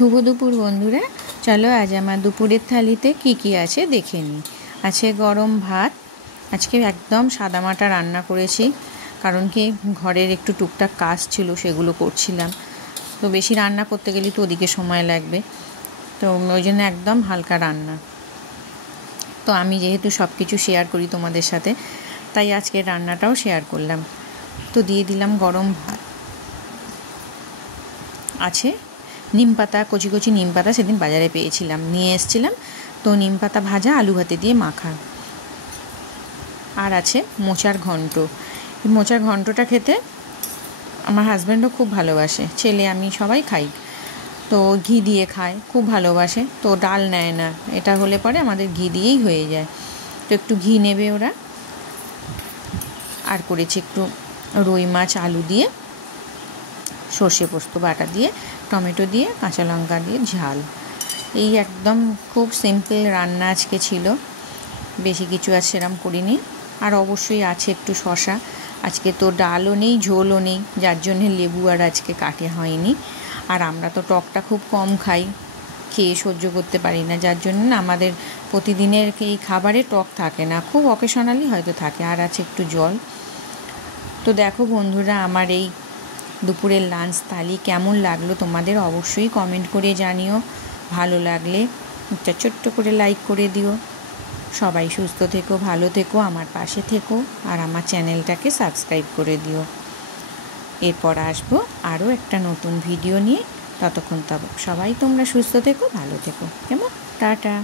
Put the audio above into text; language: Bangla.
শুভ দুপুর বন্ধুরা, চলো আজ আমার দুপুরের থালিতে কি আছে দেখে নিই। আছে গরম ভাত, আজকে একদম সাদামাটা রান্না করেছি, কারণ কি ঘরের একটু টুকটাক কাজ ছিল, সেগুলো করছিলাম। তো বেশি রান্না করতে গেলে তো ওদিকে সময় লাগবে, তো ওই জন্য একদম হালকা রান্না। তো আমি যেহেতু সব কিছু শেয়ার করি তোমাদের সাথে, তাই আজকে রান্নাটাও শেয়ার করলাম। তো দিয়ে দিলাম গরম ভাত, আছে নিম পাতা, কচি কচি নিম পাতা সেদিন বাজারে পেয়েছিলাম, নিয়ে এসেছিলাম। তো নিম পাতা ভাজা, আলু ভাতে দিয়ে মাখা। আর আছে মোচার ঘন্ট। এই মোচার ঘন্টটা খেতে আমার হাজব্যান্ডও খুব ভালোবাসে, ছেলে আমি সবাই খাই। তো ঘি দিয়ে খায়, খুব ভালোবাসে। তো ডাল নেয় না, এটা হলে পরে আমাদের ঘি দিয়েই হয়ে যায়। তো একটু ঘি নেবে ওরা। আর করেছি একটু রুই মাছ আলু দিয়ে, সর্ষে পোস্ত বাটা দিয়ে, টমেটো দিয়ে, কাঁচা লঙ্কা দিয়ে ঝাল। এই একদম খুব সিম্পল রান্না আজকে ছিল, বেশি কিছু আর সেরম করিনি। আর অবশ্যই আছে একটু শশা। আজকে তো ডালও নেই, ঝোলও নেই, যার জন্যে লেবু আর আজকে কাটে হয়নি। আর আমরা তো টকটা খুব কম খাই, খেয়ে সহ্য করতে পারি না, যার জন্য আমাদের প্রতিদিনের এই খাবারে টক থাকে না, খুব অকেশনালি হয়তো থাকে। আর আছে একটু জল। তো দেখো বন্ধুরা, আমার এই দুপুরের লাঞ্চ থালি কেমন লাগলো তোমাদের অবশ্যই কমেন্ট করে জানিও। ভালো লাগলে একটা ছোট্ট করে লাইক করে দিও। সবাই সুস্থ থেকো, ভালো থেকো, আমার পাশে থেকো, আর আমার চ্যানেলটাকে সাবস্ক্রাইব করে দিও। এরপর আসবো আরও একটা নতুন ভিডিও নিয়ে। ততক্ষণ সবাই তোমরা সুস্থ থেকো, ভালো থেকো। কেমন? টাটা।